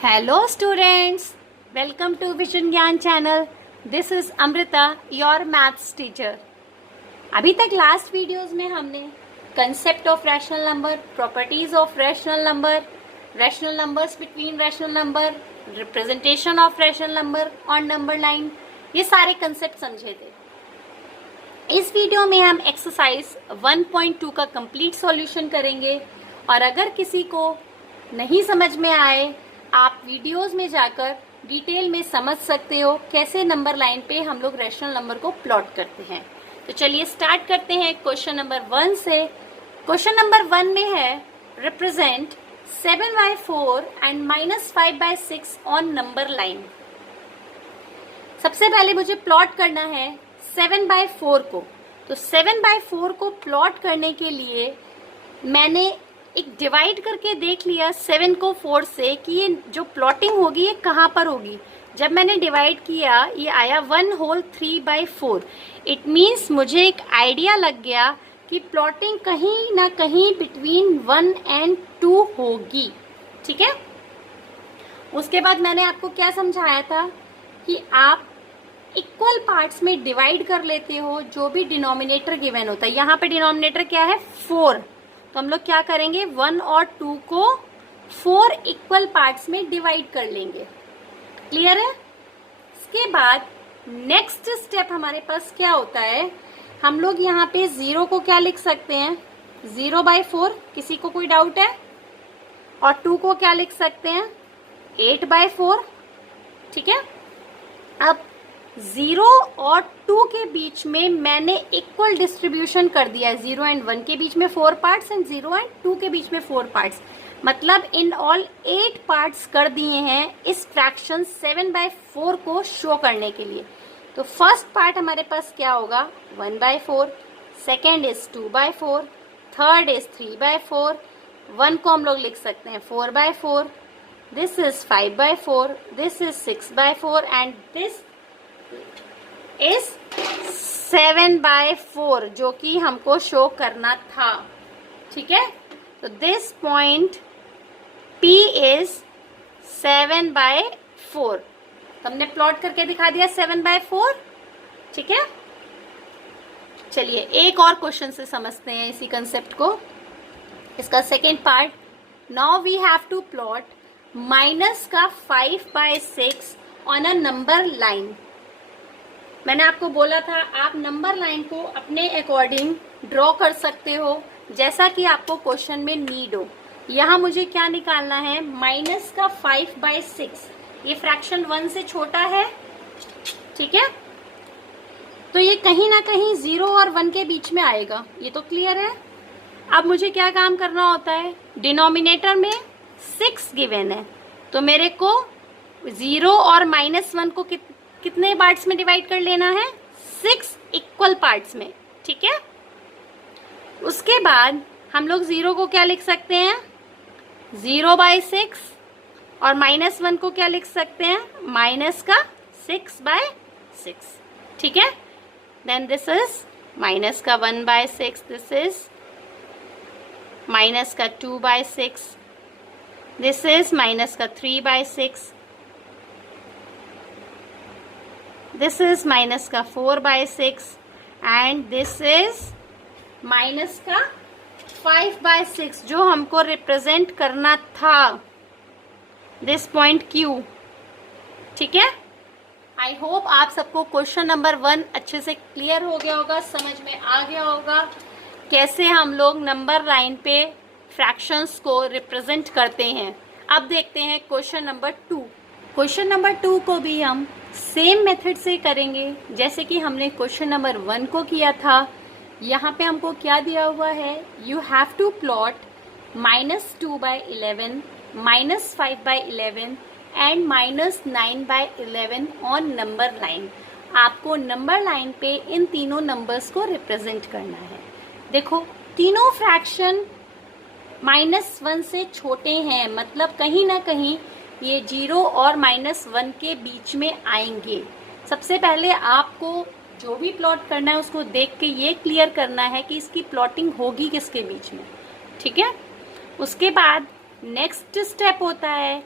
Hello students, welcome to Vision ज्ञान channel. This is Amrita, your maths teacher. अभी तक last videos में हमने concept of rational number, properties of rational number, rational numbers between rational number, representation of rational number और number line, ये सारे concept समझे थे. इस वीडियो में हम एक्सरसाइज 1.2 का कंप्लीट सॉल्यूशन करेंगे. और अगर किसी को नहीं समझ में आए, आप वीडियोस में जाकर डिटेल में समझ सकते हो कैसे नंबर लाइन पे हम लोग रैशनल नंबर को प्लॉट करते हैं. तो चलिए स्टार्ट करते हैं क्वेश्चन नंबर 1 से. क्वेश्चन नंबर 1 में है represent 7/4 and -5/6 on number line. सबसे पहले मुझे प्लॉट करना है 7/4 को. तो 7/4 को प्लॉट करने के लिए मैंने एक डिवाइड करके देख लिया 7 को 4 से कि ये जो प्लॉटिंग होगी ये कहाँ पर होगी. जब मैंने डिवाइड किया ये आया 1/3/4. इट मीन्स मुझे एक आइडिया लग गया कि प्लॉटिंग कहीं ना कहीं बिटवीन 1 and 2 होगी. ठीक है. उसके बाद मैंने आपको क्या समझाया था कि आप इक्वल पार्ट्स में डिवाइड कर लेते हो जो भी डिनोमिनेटर गिवन होता है. यहाँ पे डिनोमिनेटर क्या है 4. तो हम लोग क्या करेंगे 1 और 2 को 4 इक्वल पार्ट्स में डिवाइड कर लेंगे. क्लियर है. इसके बाद नेक्स्ट स्टेप हमारे पास क्या होता है, हम लोग यहाँ पे 0 को क्या लिख सकते हैं 0/4. किसी को कोई डाउट है. और 2 को क्या लिख सकते हैं 8/4. ठीक है. अब 0 और 2 के बीच में मैंने इक्वल डिस्ट्रीब्यूशन कर दिया है. 0 and 1 के बीच में 4 पार्ट्स एंड 0 and 2 के बीच में 4 पार्ट्स. मतलब इन ऑल 8 पार्ट्स कर दिए हैं इस फ्रैक्शन 7/4 को शो करने के लिए. तो फर्स्ट पार्ट हमारे पास क्या होगा 1/4, सेकेंड इज 2/4, थर्ड इज 3/4, 1 को हम लोग लिख सकते हैं 4/4, this is 5/4, this is 6/4 and this is 7/4 जो कि हमको शो करना था. ठीक है. तो दिस पॉइंट P इज 7/4. हमने प्लॉट करके दिखा दिया 7/4. ठीक है. चलिए एक और क्वेश्चन से समझते हैं इसी कंसेप्ट को. इसका second part. Now we have to plot minus का 5/6 ऑन अ नंबर लाइन. मैंने आपको बोला था आप नंबर लाइन को अपने अकॉर्डिंग ड्रॉ कर सकते हो जैसा कि आपको क्वेश्चन में नीड हो. यहाँ मुझे क्या निकालना है माइनस का 5/6. ये फ्रैक्शन 1 से छोटा है. ठीक है. तो ये कहीं ना कहीं 0 और 1 के बीच में आएगा. ये तो क्लियर है. अब मुझे क्या काम करना होता है, डिनोमिनेटर में 6 गिवन है तो मेरे को 0 और -1 को कितने पार्ट्स में डिवाइड कर लेना है 6 इक्वल पार्ट्स में. ठीक है. उसके बाद हम लोग 0 को क्या लिख सकते हैं 0/6 और -1 को क्या लिख सकते हैं माइनस का 6/6. ठीक है. देन दिस इज माइनस का 1/6, दिस इज माइनस का 2/6, दिस इज माइनस का 3/6, this is माइनस का 4/6 and this is माइनस का 5/6 जो हमको रिप्रेजेंट करना था दिस पॉइंट Q. ठीक है. आई होप आप सबको क्वेश्चन नंबर 1 अच्छे से क्लियर हो गया होगा, समझ में आ गया होगा कैसे हम लोग नंबर लाइन पे फ्रैक्शंस को रिप्रेजेंट करते हैं. अब देखते हैं क्वेश्चन नंबर 2. क्वेश्चन नंबर 2 को भी हम सेम मेथड से करेंगे जैसे कि हमने क्वेश्चन नंबर 1 को किया था. यहाँ पे हमको क्या दिया हुआ है, you have to plot -2/11, -5/11 and -9/11 on number line. आपको नंबर लाइन पे इन तीनों नंबर्स को रिप्रेजेंट करना है. देखो तीनों फ्रैक्शन -1 से छोटे हैं, मतलब कहीं ना कहीं ये 0 और -1 के बीच में आएंगे. सबसे पहले आपको जो भी प्लॉट करना है उसको देख के ये क्लियर करना है कि इसकी प्लॉटिंग होगी किसके बीच में. ठीक है. उसके बाद नेक्स्ट स्टेप होता है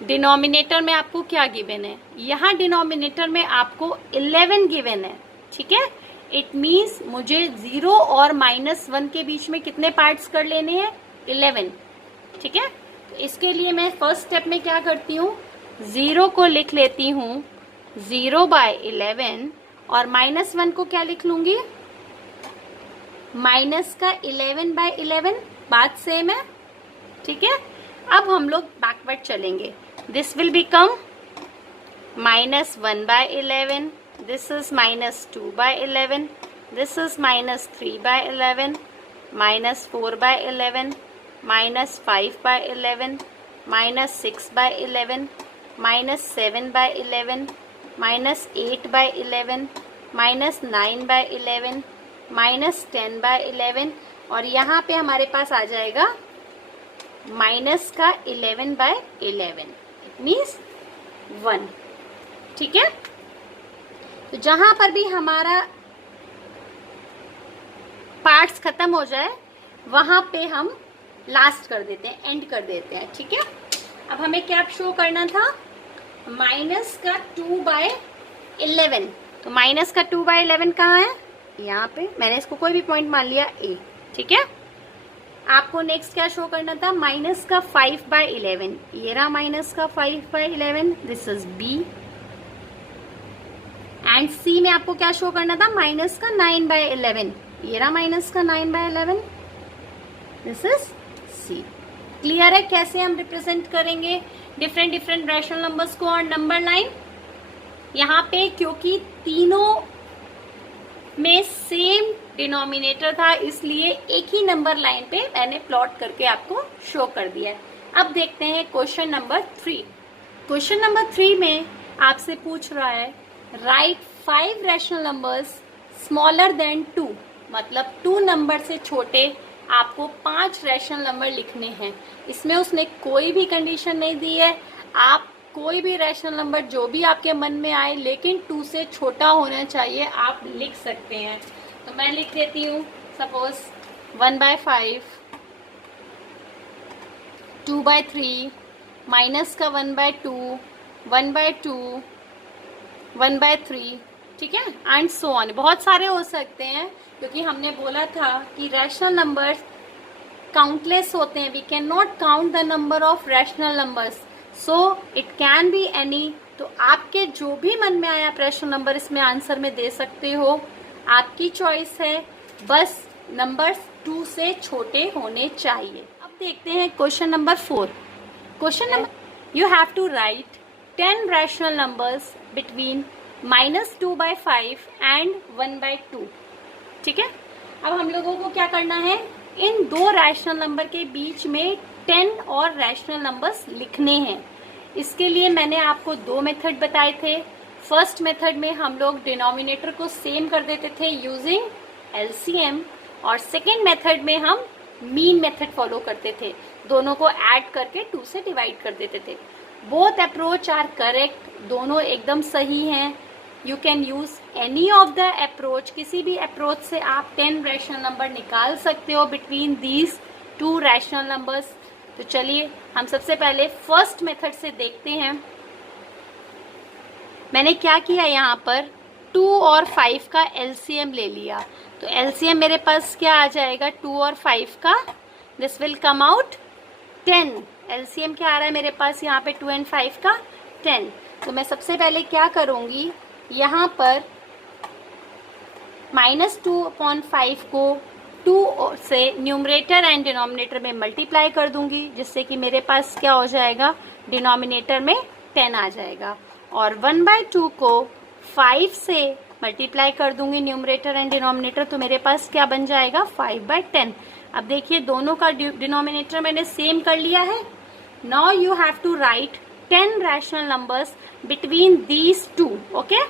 डिनोमिनेटर में आपको क्या गिवन है, यहाँ डिनोमिनेटर में आपको 11 गिवन है, ठीक है। इट मीन्स मुझे 0 और -1 के बीच में कितने पार्ट्स कर लेने हैं, 11, ठीक है। तो इसके लिए मैं फर्स्ट स्टेप में क्या करती हूँ, 0 को लिख लेती हूँ 0/11 और -1 को क्या लिख लूंगी, माइनस का 11/11, बात सेम है, ठीक है। अब हम लोग बैकवर्ड चलेंगे, this will become -1/11, this is -2/11, this is -3/11, -4/11, -5/11, -6/11, -7/11, -8/11, -9/11, -10/11 और यहाँ पे हमारे पास आ जाएगा माइनस का 11/11, इट मीन्स 1, ठीक है। तो जहां पर भी हमारा पार्ट्स खत्म हो जाए वहां पे हम लास्ट कर देते हैं, एंड कर देते हैं, ठीक है। अब हमें क्या शो करना था, माइनस का 2/11, तो माइनस का 2/11 कहाँ है, यहाँ पे मैंने इसको कोई भी पॉइंट मान लिया A, ठीक है। आपको नेक्स्ट क्या शो करना था, माइनस का 5/11, ये रहा माइनस का 5/11, this is B। And C में आपको क्या शो करना था, माइनस का 9/11, ये रहा माइनस का 9/11, दिस इज C। क्लियर है कैसे हम रिप्रेजेंट करेंगे डिफरेंट रैशनल नंबर्स को और नंबर लाइन। यहाँ पे क्योंकि तीनों में सेम डिनोमिनेटर था इसलिए एक ही नंबर लाइन पे मैंने प्लॉट करके आपको शो कर दिया है। अब देखते हैं क्वेश्चन नंबर 3। क्वेश्चन नंबर 3 में आपसे पूछ रहा है right 5 rational numbers smaller than 2, मतलब 2 नंबर से छोटे आपको 5 रैशनल नंबर लिखने हैं। इसमें उसने कोई भी कंडीशन नहीं दी है, आप कोई भी रैशनल नंबर जो भी आपके मन में आए लेकिन 2 से छोटा होना चाहिए आप लिख सकते हैं। तो मैं लिख देती हूँ सपोज 1/5, 2/3, माइनस का 1/2, 1/2, 1/3, ठीक है, एंड सो ऑन। बहुत सारे हो सकते हैं क्योंकि हमने बोला था कि रैशनल नंबर्स काउंटलेस होते हैं, we can not count the number of rational numbers, so it can be any. तो आपके जो भी मन में आया आप रैशनल नंबर इसमें आंसर में दे सकते हो, आपकी चॉइस है, बस नंबर्स 2 से छोटे होने चाहिए। अब देखते हैं question number 4। Question number, you have to write 10 rational numbers between -2/5 and 1/2, ठीक है। अब हम लोगों को क्या करना है, इन 2 रैशनल नंबर के बीच में 10 और रैशनल नंबर्स लिखने हैं। इसके लिए मैंने आपको 2 मेथड बताए थे। फर्स्ट मेथड में हम लोग डिनोमिनेटर को सेम कर देते थे यूजिंग LCM और सेकेंड मेथड में हम मीन मेथड फॉलो करते थे, दोनों को ऐड करके 2 से डिवाइड कर देते थे। बोथ अप्रोच आर करेक्ट, दोनों एकदम सही हैं। You can use any of the approach, किसी भी अप्रोच से आप 10 रैशनल नंबर निकाल सकते हो बिटवीन दीज 2 रैशनल नंबर्स। तो चलिए हम सबसे पहले फर्स्ट मेथड से देखते हैं। मैंने क्या किया, यहाँ पर 2 और 5 का LCM ले लिया, तो LCM मेरे पास क्या आ जाएगा 2 और 5 का, this will come out 10। LCM क्या आ रहा है मेरे पास यहाँ पे 2 and 5 का 10। तो मैं सबसे पहले क्या करूँगी, यहाँ पर -2/5 को 2 से न्यूमरेटर एंड डिनोमिनेटर में मल्टीप्लाई कर दूंगी, जिससे कि मेरे पास क्या हो जाएगा, डिनोमिनेटर में 10 आ जाएगा। और 1/2 को 5 से मल्टीप्लाई कर दूंगी न्यूमरेटर एंड डिनोमिनेटर, तो मेरे पास क्या बन जाएगा 5/10। अब देखिए दोनों का डिनोमिनेटर मैंने सेम कर लिया है। Now you have to write 10 rational numbers between these 2, okay,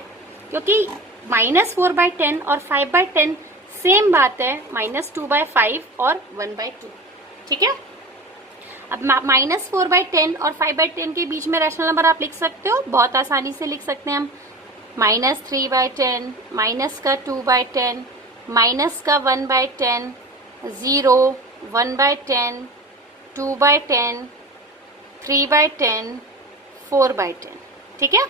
क्योंकि -4/10 और 5/10 सेम बात है, -2/5 और 1/2, ठीक है। अब -4/10 और 5/10 के बीच में रैशनल नंबर आप लिख सकते हो, बहुत आसानी से लिख सकते हैं हम। -3/10, माइनस का 2/10, माइनस का 1/10, 0, 1/10, 2/10, 3/10, 4/10। ठीक है,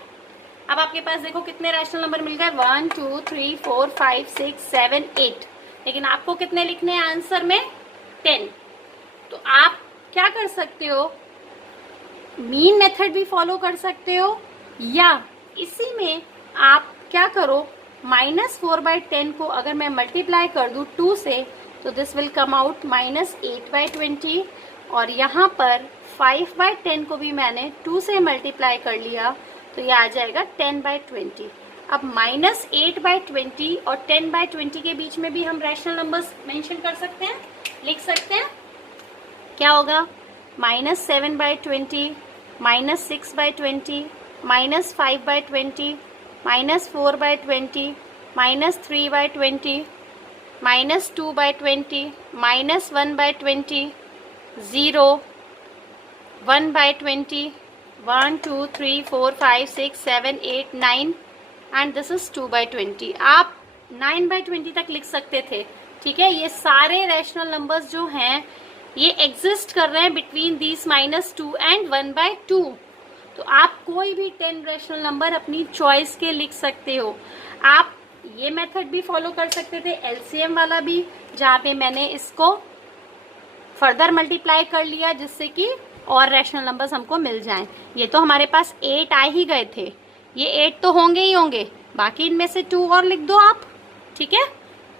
अब आपके पास देखो कितने रैशनल नंबर मिल गए, 1 2 3 4 5 6 7 8, लेकिन आपको कितने लिखने हैं आंसर में, 10। तो आप क्या कर सकते हो, मीन मेथड भी फॉलो कर सकते हो, या इसी में आप क्या करो, -4/10 को अगर मैं मल्टीप्लाई कर दूं 2 से, तो दिस विल कम आउट -8/20, और यहाँ पर 5/10 को भी मैंने 2 से मल्टीप्लाई कर लिया, तो ये आ जाएगा 10/20। अब -8/20 और 10/20 के बीच में भी हम रैशनल नंबर्स मेंशन कर सकते हैं, लिख सकते हैं। क्या होगा, -7/20, -6/20, -5/20, -4/20, -3/20, -2/20, -1/20, 0, 1/20, 1 2 3 4 5 6 7 8 9, एंड दिस इज 2/20। आप 9/20 तक लिख सकते थे। ठीक है, ये सारे रैशनल नंबर्स जो हैं ये एग्जिस्ट कर रहे हैं बिटवीन दिस -2 एंड 1/2। तो आप कोई भी 10 रैशनल नंबर अपनी चॉइस के लिख सकते हो। आप ये मेथड भी फॉलो कर सकते थे, एलसीएम वाला भी, जहाँ पे मैंने इसको फर्दर मल्टीप्लाई कर लिया जिससे कि और रैशनल नंबर्स हमको मिल जाएं। ये तो हमारे पास 8 आ ही गए थे, ये 8 तो होंगे ही होंगे, बाकी इनमें से 2 और लिख दो आप। ठीक है,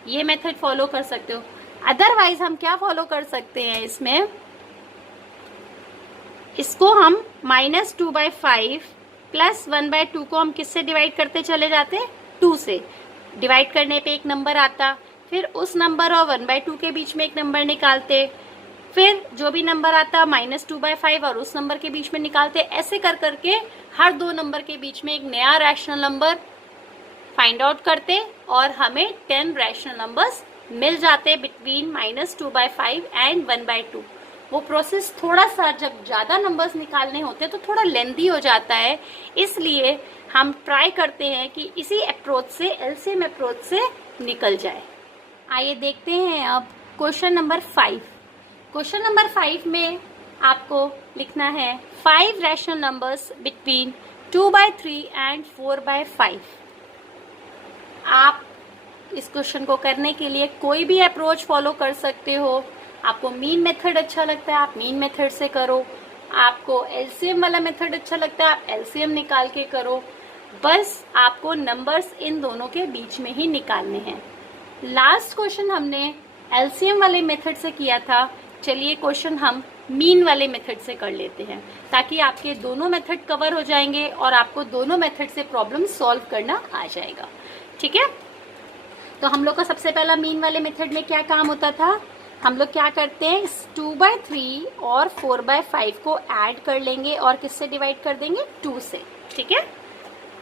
ये मेथड फॉलो कर सकते हो। अदरवाइज हम क्या फॉलो कर सकते हैं, इसमें इसको हम -2/5 प्लस 1/2 को हम किससे डिवाइड करते चले जाते, 2 से। डिवाइड करने पे एक नंबर आता, फिर उस नंबर और 1/2 के बीच में एक नंबर निकालते, फिर जो भी नंबर आता -2/5 और उस नंबर के बीच में निकालते। ऐसे कर करके हर 2 नंबर के बीच में एक नया रैशनल नंबर फाइंड आउट करते और हमें 10 रैशनल नंबर्स मिल जाते बिटवीन -2/5 एंड 1/2। वो प्रोसेस थोड़ा सा, जब ज़्यादा नंबर्स निकालने होते तो थोड़ा लेंदी हो जाता है, इसलिए हम ट्राई करते हैं कि इसी अप्रोच से, एलसीएम अप्रोच से निकल जाए। आइए देखते हैं अब क्वेश्चन नंबर 5। क्वेश्चन नंबर 5 में आपको लिखना है 5 रैशनल नंबर्स बिटवीन 2/3 एंड 4/5। आप इस क्वेश्चन को करने के लिए कोई भी अप्रोच फॉलो कर सकते हो। आपको मीन मेथड अच्छा लगता है, आप मीन मेथड से करो। आपको एलसीएम वाला मेथड अच्छा लगता है, आप एलसीएम निकाल के करो। बस आपको नंबर्स इन दोनों के बीच में ही निकालने हैं। लास्ट क्वेश्चन हमने एलसीएम वाले मेथड से किया था, चलिए क्वेश्चन हम मीन वाले मेथड से कर लेते हैं, ताकि आपके दोनों मेथड कवर हो जाएंगे और आपको दोनों मेथड से प्रॉब्लम सॉल्व करना आ जाएगा। ठीक है, तो हम लोग का सबसे पहला मीन वाले मेथड में क्या काम होता था, हम लोग क्या करते हैं, इस 2/3 और 4/5 को ऐड कर लेंगे और किससे डिवाइड कर देंगे, 2 से। ठीक है,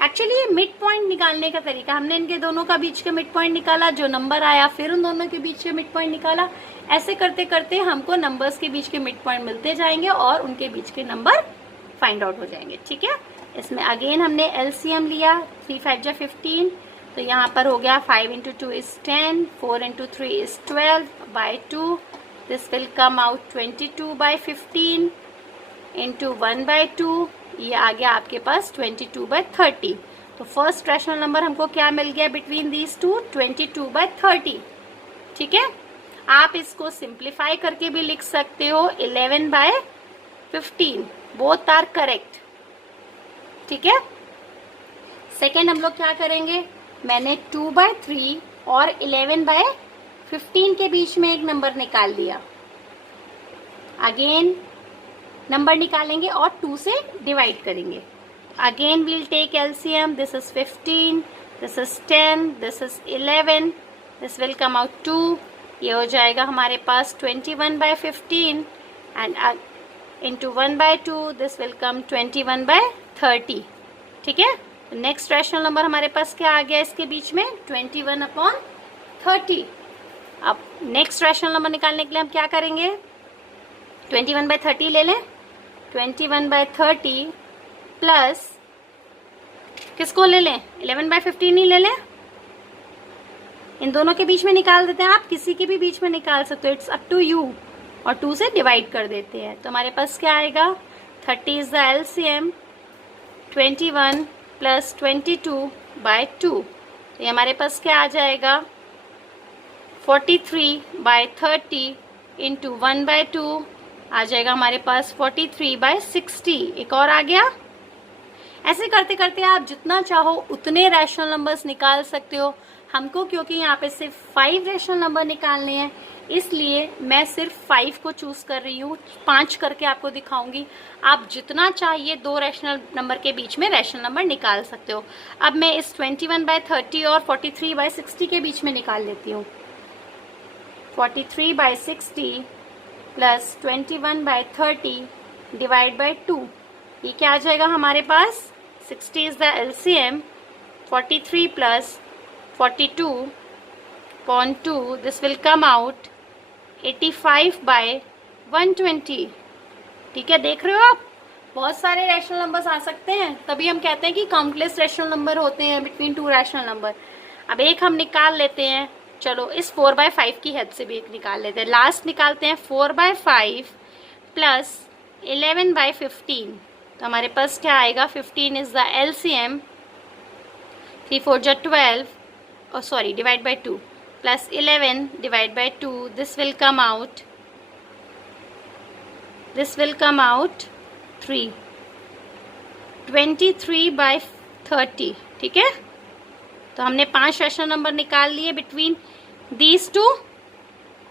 एक्चुअली ये मिड पॉइंट निकालने का तरीका, हमने इनके दोनों का बीच का मिड पॉइंट निकाला, जो नंबर आया फिर उन दोनों के बीच के मिड पॉइंट निकाला। ऐसे करते करते हमको नंबर्स के बीच के मिड पॉइंट मिलते जाएंगे और उनके बीच के नंबर फाइंड आउट हो जाएंगे। ठीक है, इसमें अगेन हमने एलसीएम लिया, 3 5 जा 15, तो यहाँ पर हो गया 5 × 2 is 10, 4 × 3 is 12/2, this will come out 22/15 × 1/2, ये आ गया आपके पास 22/30। तो फर्स्ट रैशनल नंबर हमको क्या मिल गया बिटवीन दीज टू, 22/30। ठीक है, आप इसको सिंप्लीफाई करके भी लिख सकते हो 11/15, बोथ आर करेक्ट। ठीक है, सेकेंड हम लोग क्या करेंगे, मैंने 2/3 और 11/15 के बीच में एक नंबर निकाल दिया। अगेन नंबर निकालेंगे और 2 से डिवाइड करेंगे। Again we'll take LCM, this is 15, this is 10, this is 11, this will come out 2, ये हो जाएगा हमारे पास 21/15 and into 1/2, this will come 21/30। ठीक है, नेक्स्ट रैशनल नंबर हमारे पास क्या आ गया इसके बीच में, 21/30। अब नेक्स्ट रैशनल नंबर निकालने के लिए हम क्या करेंगे, 21/30 ले लें, 21/30 प्लस किसको ले लें, 11/15 ही ले लें, इन दोनों के बीच में निकाल देते हैं। आप किसी के भी बीच में निकाल सकते हो, इट्स अप टू यू, और 2 से डिवाइड कर देते हैं। तो हमारे पास क्या आएगा, 30 इज द एलसीएम, 21 प्लस 22/2, तो ये हमारे पास क्या आ जाएगा 43/30 इंटू 1/2 आ जाएगा हमारे पास 43/60। एक और आ गया। ऐसे करते करते आप जितना चाहो उतने रैशनल नंबर्स निकाल सकते हो। हमको क्योंकि यहाँ पे सिर्फ 5 रैशनल नंबर निकालने हैं, इसलिए मैं सिर्फ 5 को चूज कर रही हूँ। 5 करके आपको दिखाऊंगी। आप जितना चाहिए 2 रैशनल नंबर के बीच में रैशनल नंबर निकाल सकते हो। अब मैं इस 21/30 और 43/60 के बीच में निकाल लेती हूँ। 43/60 प्लस 21/30 डिवाइड बाई 2, ये क्या आ जाएगा हमारे पास 60 is the LCM। 43 plus 42/2, this will come out 85/120। ठीक है, देख रहे हो आप, बहुत सारे रैशनल नंबर्स आ सकते हैं, तभी हम कहते हैं कि काउंटलेस रैशनल नंबर होते हैं बिटवीन 2 रैशनल नंबर। अब एक हम निकाल लेते हैं, चलो इस 4/5 की हेल्प से भी एक निकाल लेते हैं। लास्ट निकालते हैं 4/5 प्लस 11/15, तो हमारे पास क्या आएगा 15 इज द LCM। 3 4 जा 12, sorry divide by 2 plus 11 divide by 2, this will come out 3, 23/30। ठीक है, तो हमने 5 रैशनल नंबर निकाल लिए बिटवीन दीज 2।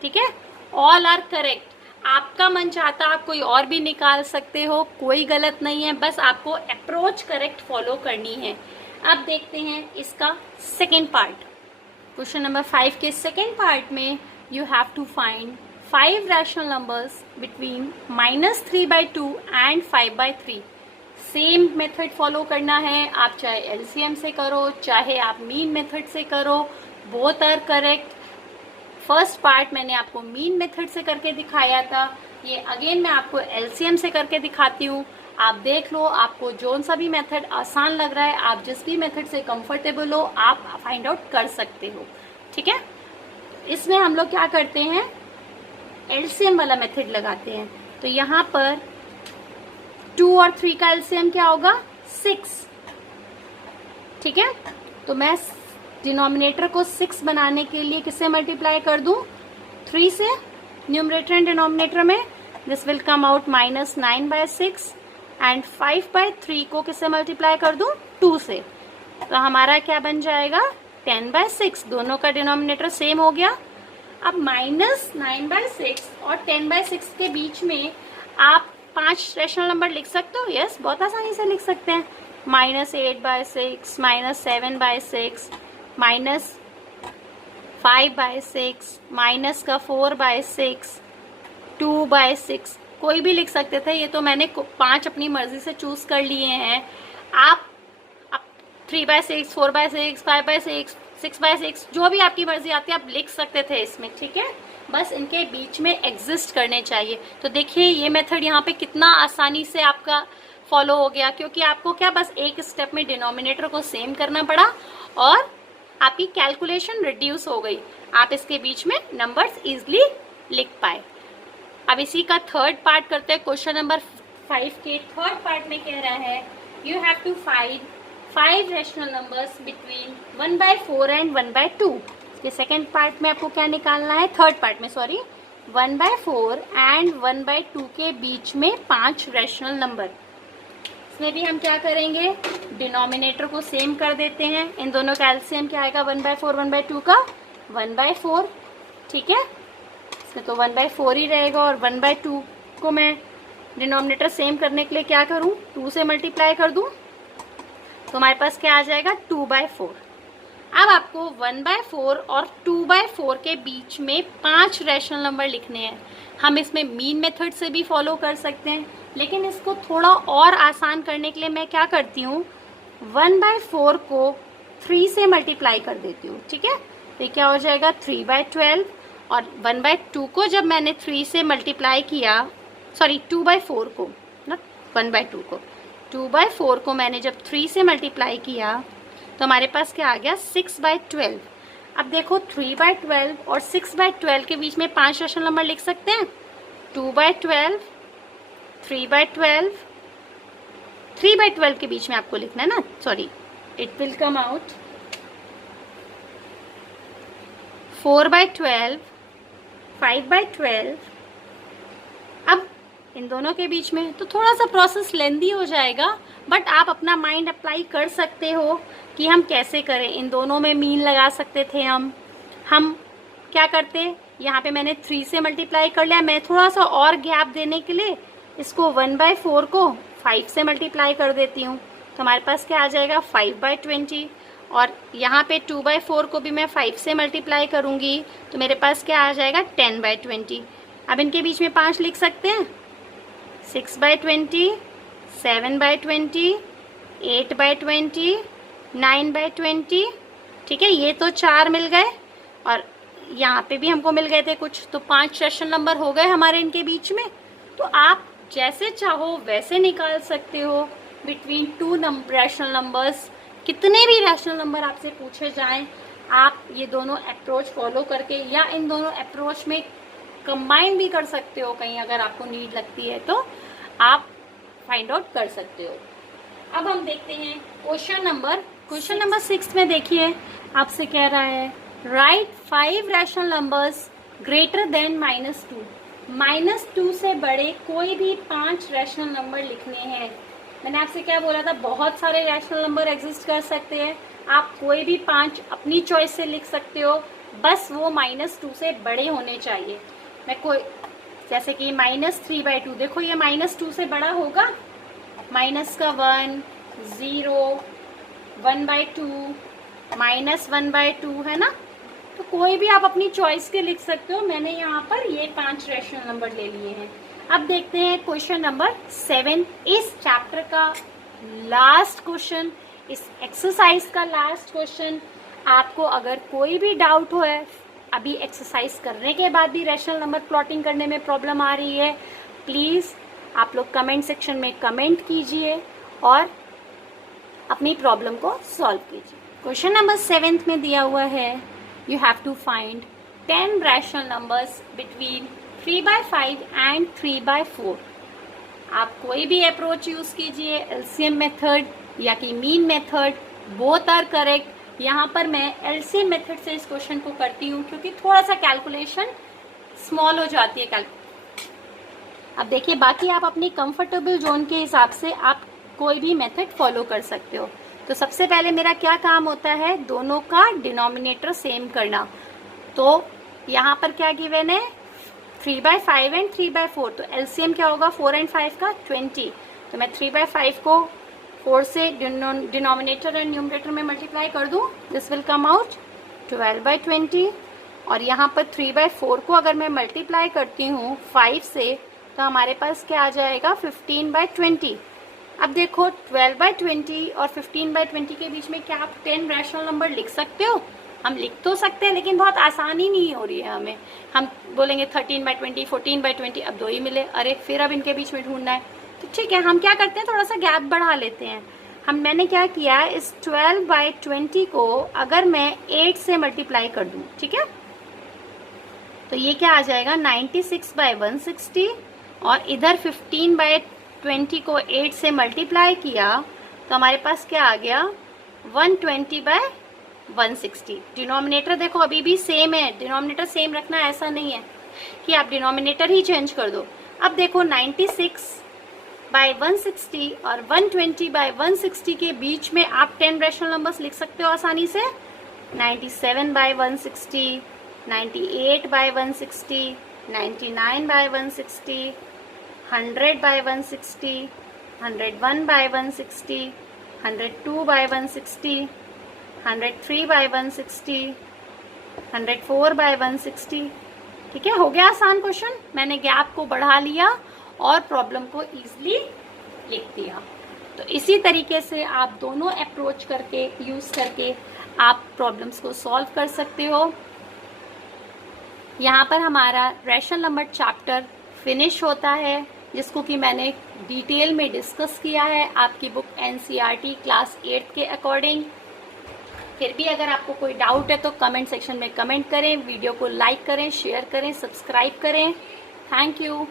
ठीक है, ऑल आर करेक्ट। आपका मन चाहता आप कोई और भी निकाल सकते हो, कोई गलत नहीं है, बस आपको अप्रोच करेक्ट फॉलो करनी है। अब देखते हैं इसका सेकेंड पार्ट। क्वेश्चन नंबर 5 के सेकेंड पार्ट में you have to find 5 rational numbers between -3/2 and 5/3। Same method follow करना है, आप चाहे LCM से करो चाहे आप मीन मेथड से करो, both are correct. First part मैंने आपको मीन मेथड से करके दिखाया था, ये अगेन मैं आपको LCM से करके दिखाती हूँ। आप देख लो, आपको जोन सा भी मेथड आसान लग रहा है, आप जिस भी मेथड से कंफर्टेबल हो आप फाइंड आउट कर सकते हो। ठीक है, इसमें हम लोग क्या करते हैं, LCM वाला मेथड लगाते हैं। तो यहाँ पर 2 और 3 का LCM क्या होगा 6। ठीक है, तो मैं डिनोमिनेटर को 6 बनाने के लिए किससे मल्टीप्लाई कर दूं 3 से, न्यूमरेटर एंड डिनोमिनेटर में। This will come out -9/6 and 5/3 को किससे मल्टीप्लाई कर दूं 2 से, तो हमारा क्या बन जाएगा 10/6। दोनों का डिनोमिनेटर सेम हो गया। अब -9/6 और 10/6 के बीच में आप 5 रैशनल नंबर लिख सकते हो। यस, बहुत आसानी से लिख सकते हैं। -8/6, -7/6, -5/6, माइनस का 4/6, 2/6, कोई भी लिख सकते थे। ये तो मैंने 5 अपनी मर्जी से चूज कर लिए हैं। आप 3/6, 4/6, 5/6, 6/6, जो भी आपकी मर्जी आती है आप लिख सकते थे इसमें। ठीक है, बस इनके बीच में एग्जिस्ट करने चाहिए। तो देखिए ये मेथड यहाँ पे कितना आसानी से आपका फॉलो हो गया, क्योंकि आपको क्या बस एक स्टेप में डिनोमिनेटर को सेम करना पड़ा और आपकी कैलकुलेशन रिड्यूस हो गई। आप इसके बीच में नंबर्स इजीली लिख पाए। अब इसी का थर्ड पार्ट करते हैं। क्वेश्चन नंबर 5 के थर्ड पार्ट में कह रहा है you have to find 5 rational numbers between 1/4 and 1/2। ये सेकेंड पार्ट में आपको क्या निकालना है, थर्ड पार्ट में सॉरी, 1/4 एंड 1/2 के बीच में 5 रैशनल नंबर। इसमें भी हम क्या करेंगे, डिनोमिनेटर को सेम कर देते हैं। इन दोनों का एलसीएम क्या आएगा 1/4 1/2 का 1/4। ठीक है, इसमें तो 1/4 ही रहेगा और 1/2 को मैं डिनोमिनेटर सेम करने के लिए क्या करूं 2 से मल्टीप्लाई कर दूं, तो हमारे पास क्या आ जाएगा 2/4। अब आपको 1/4 और 2/4 के बीच में 5 रैशनल नंबर लिखने हैं। हम इसमें मीन मेथड से भी फॉलो कर सकते हैं, लेकिन इसको थोड़ा और आसान करने के लिए मैं क्या करती हूँ 1/4 को 3 से मल्टीप्लाई कर देती हूँ। ठीक है, तो क्या हो जाएगा 3/12 और 1/2 को जब मैंने 3 से मल्टीप्लाई किया, सॉरी 2/4 को, ना 1/2 को, 2/4 को मैंने जब 3 से मल्टीप्लाई किया तो हमारे पास क्या आ गया 6/12। अब देखो 3/12 और 6/12 के बीच में 5 रैशनल नंबर लिख सकते हैं, 2/12, 3/12, 3/12 के बीच में आपको लिखना है ना, sorry, it will come out 4/12, 5/12। अब इन दोनों के बीच में तो थोड़ा सा प्रोसेस लेंदी हो जाएगा, बट आप अपना माइंड अप्लाई कर सकते हो कि हम कैसे करें। इन दोनों में मीन लगा सकते थे हम क्या करते, यहाँ पे मैंने 3 से मल्टीप्लाई कर लिया। मैं थोड़ा सा और गैप देने के लिए इसको 1/4 को 5 से मल्टीप्लाई कर देती हूँ, तो हमारे पास क्या आ जाएगा 5/20। और यहाँ पे 2/4 को भी मैं 5 से मल्टीप्लाई करूँगी, तो मेरे पास क्या आ जाएगा 10/20। अब इनके बीच में 5 लिख सकते हैं, 6/20, 7/20, 8/20, 9/20। ठीक है, ये तो 4 मिल गए और यहाँ पे भी हमको मिल गए थे कुछ, तो 5 रैशनल नंबर हो गए हमारे इनके बीच में। तो आप जैसे चाहो वैसे निकाल सकते हो बिटवीन 2 रैशनल नंबर्स। कितने भी रैशनल नंबर आपसे पूछे जाएं, आप ये दोनों अप्रोच फॉलो करके या इन दोनों अप्रोच में कंबाइन भी कर सकते हो, कहीं अगर आपको नीड लगती है तो आप फाइंड आउट कर सकते हो। अब हम देखते हैं क्वेश्चन नंबर 6 में। देखिए आपसे कह रहा है right 5 rational numbers greater than -2। -2 से बड़े कोई भी 5 रैशनल नंबर लिखने हैं। मैंने आपसे क्या बोला था, बहुत सारे रैशनल नंबर एग्जिस्ट कर सकते हैं, आप कोई भी 5 अपनी चॉइस से लिख सकते हो, बस वो -2 से बड़े होने चाहिए। मैं कोई जैसे कि -3/2, देखो ये -2 से बड़ा होगा, माइनस का 1, 0, 1/2, -1/2 है ना। तो कोई भी आप अपनी चॉइस के लिख सकते हो। मैंने यहाँ पर ये 5 रैशनल नंबर ले लिए हैं। अब देखते हैं क्वेश्चन नंबर 7, इस चैप्टर का लास्ट क्वेश्चन, इस एक्सरसाइज का लास्ट क्वेश्चन। आपको अगर कोई भी डाउट हो है, अभी एक्सरसाइज करने के बाद भी रैशनल नंबर प्लॉटिंग करने में प्रॉब्लम आ रही है, प्लीज़ आप लोग कमेंट सेक्शन में कमेंट कीजिए और अपनी प्रॉब्लम को सॉल्व कीजिए। क्वेश्चन नंबर 7 में दिया हुआ है, you have to find 10 rational numbers between 3/5 and 3/4। आप कोई भी अप्रोच यूज कीजिए, एलसीएम मेथड या कि mean method, both are correct. यहाँ पर मैं एलसीएम मेथड से इस क्वेश्चन को करती हूँ क्योंकि थोड़ा सा कैलकुलेशन स्मॉल हो जाती है। अब देखिए, बाकी आप अपनी कंफर्टेबल जोन के हिसाब से आप कोई भी मेथड फॉलो कर सकते हो। तो सबसे पहले मेरा क्या काम होता है, दोनों का डिनोमिनेटर सेम करना। तो यहाँ पर क्या गिवन है, 3/5 एंड 3/4, तो एलसीएम क्या होगा 4 एंड 5 का 20। तो मैं 3/5 को 4 से डिनोमिनेटर एंड न्यूमरेटर में मल्टीप्लाई कर दूं, दिस विल कम आउट 12/20। और यहाँ पर 3/4 को अगर मैं मल्टीप्लाई करती हूँ 5 से, तो हमारे पास क्या आ जाएगा 15/20। अब देखो 12/20 और 15/20 के बीच में क्या आप 10 रैशनल नंबर लिख सकते हो? हम लिख तो सकते हैं, लेकिन बहुत आसानी नहीं हो रही है हमें। हम बोलेंगे 13/20, 14/20, अब 2 ही मिले, अरे फिर अब इनके बीच में ढूंढना है। तो ठीक है, हम क्या करते हैं, थोड़ा सा गैप बढ़ा लेते हैं। मैंने क्या किया, इस 12/20 को अगर मैं 8 से मल्टीप्लाई कर दूं, ठीक है, तो ये क्या आ जाएगा 96/160। और इधर 15/20 को 8 से मल्टीप्लाई किया तो हमारे पास क्या आ गया 120/160। डिनोमिनेटर देखो अभी भी सेम है, डिनोमिनेटर सेम रखना, ऐसा नहीं है कि आप डिनोमिनेटर ही चेंज कर दो। अब देखो 96/160 और 120/160 के बीच में आप 10 रैशनल नंबर्स लिख सकते हो आसानी से। 97/160, 98/160, 99/160, 100/160, 101/160, 102/160, 103/160, 104/160। ठीक है, हो गया आसान क्वेश्चन। मैंने गैप को बढ़ा लिया और प्रॉब्लम को इजीली लिख दिया। तो इसी तरीके से आप दोनों अप्रोच करके यूज करके आप प्रॉब्लम्स को सॉल्व कर सकते हो। यहाँ पर हमारा रैशनल नंबर चैप्टर फिनिश होता है, जिसको कि मैंने डिटेल में डिस्कस किया है आपकी बुक एनसीईआरटी क्लास 8 के अकॉर्डिंग। फिर भी अगर आपको कोई डाउट है तो कमेंट सेक्शन में कमेंट करें, वीडियो को लाइक करें, शेयर करें, सब्सक्राइब करें। Thank you.